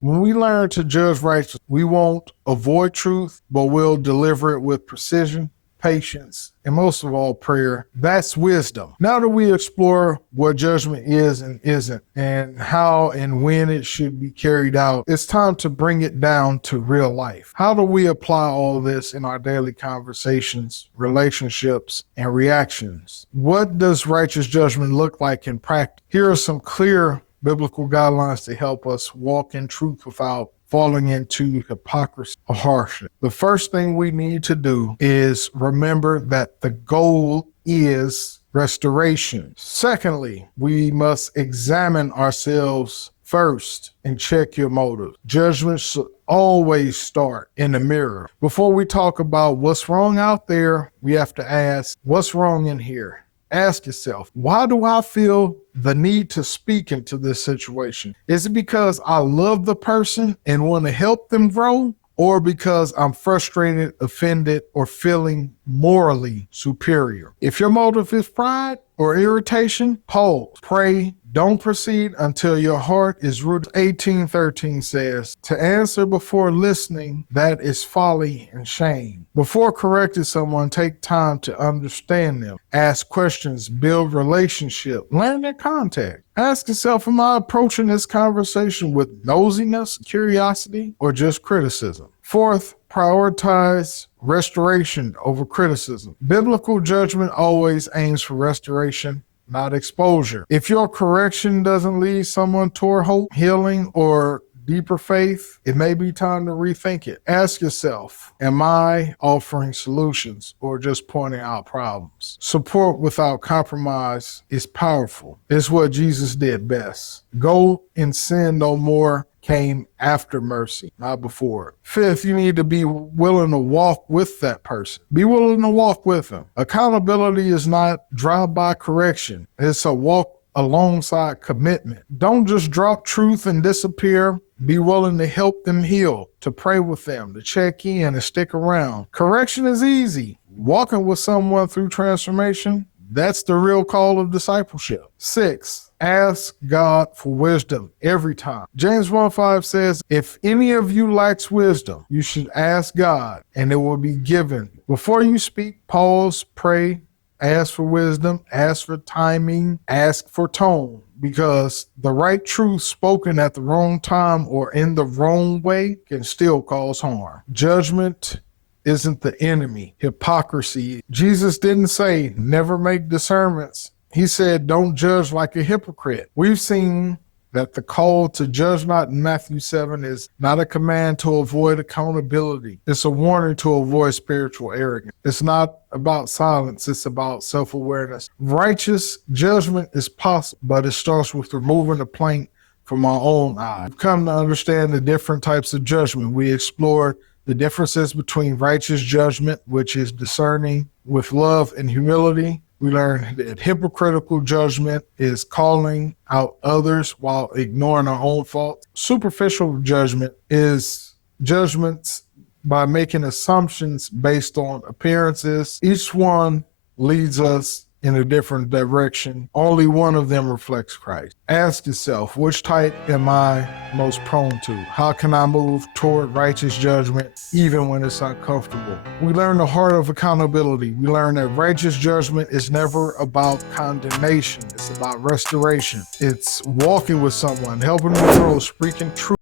When we learn to judge righteously, we won't avoid truth, but we'll deliver it with precision, patience, and most of all, prayer. That's wisdom. Now that we explore what judgment is and isn't, and how and when it should be carried out, it's time to bring it down to real life. How do we apply all this in our daily conversations, relationships, and reactions? What does righteous judgment look like in practice? Here are some clear biblical guidelines to help us walk in truth without falling into hypocrisy or harshness. The first thing we need to do is remember that the goal is restoration. Secondly, we must examine ourselves first and check your motives. Judgment should always start in the mirror. Before we talk about what's wrong out there, we have to ask, what's wrong in here? Ask yourself, why do I feel the need to speak into this situation? Is it because I love the person and want to help them grow? Or because I'm frustrated, offended, or feeling morally superior? If your motive is pride or irritation, pause, pray, don't proceed until your heart is rooted. 18:13 says, to answer before listening, that is folly and shame. Before correcting someone, take time to understand them. Ask questions, build relationship, learn their context. Ask yourself, am I approaching this conversation with nosiness, curiosity, or just criticism? Fourth, prioritize restoration over criticism. Biblical judgment always aims for restoration, not exposure. If your correction doesn't lead someone toward hope, healing, or deeper faith, it may be time to rethink it. Ask yourself, am I offering solutions or just pointing out problems? Support without compromise is powerful. It's what Jesus did best. Go and sin no more came after mercy, not before. Fifth, you need to be willing to walk with that person. Be willing to walk with them. Accountability is not drive-by correction. It's a walk alongside commitment. Don't just drop truth and disappear. Be willing to help them heal, to pray with them, to check in and stick around. Correction is easy. Walking with someone through transformation, that's the real call of discipleship. 6, ask God for wisdom every time. James 1:5 says, if any of you lacks wisdom, you should ask God and it will be given. Before you speak, pause, pray, ask for wisdom, ask for timing, ask for tone, because the right truth spoken at the wrong time or in the wrong way can still cause harm. Judgment isn't the enemy. Hypocrisy. Jesus didn't say never make discernments. He said don't judge like a hypocrite. We've seen that the call to judge not in Matthew 7 is not a command to avoid accountability. It's a warning to avoid spiritual arrogance. It's not about silence. It's about self-awareness. Righteous judgment is possible, but it starts with removing the plank from our own eye. We've come to understand the different types of judgment. We explored the differences between righteous judgment, which is discerning with love and humility. We learned that hypocritical judgment is calling out others while ignoring our own faults. Superficial judgment is judgments by making assumptions based on appearances. Each one leads us in a different direction. Only one of them reflects Christ. Ask yourself, which type am I most prone to? How can I move toward righteous judgment even when it's uncomfortable? We learn the heart of accountability. We learn that righteous judgment is never about condemnation. It's about restoration. It's walking with someone, helping them grow, speaking truth.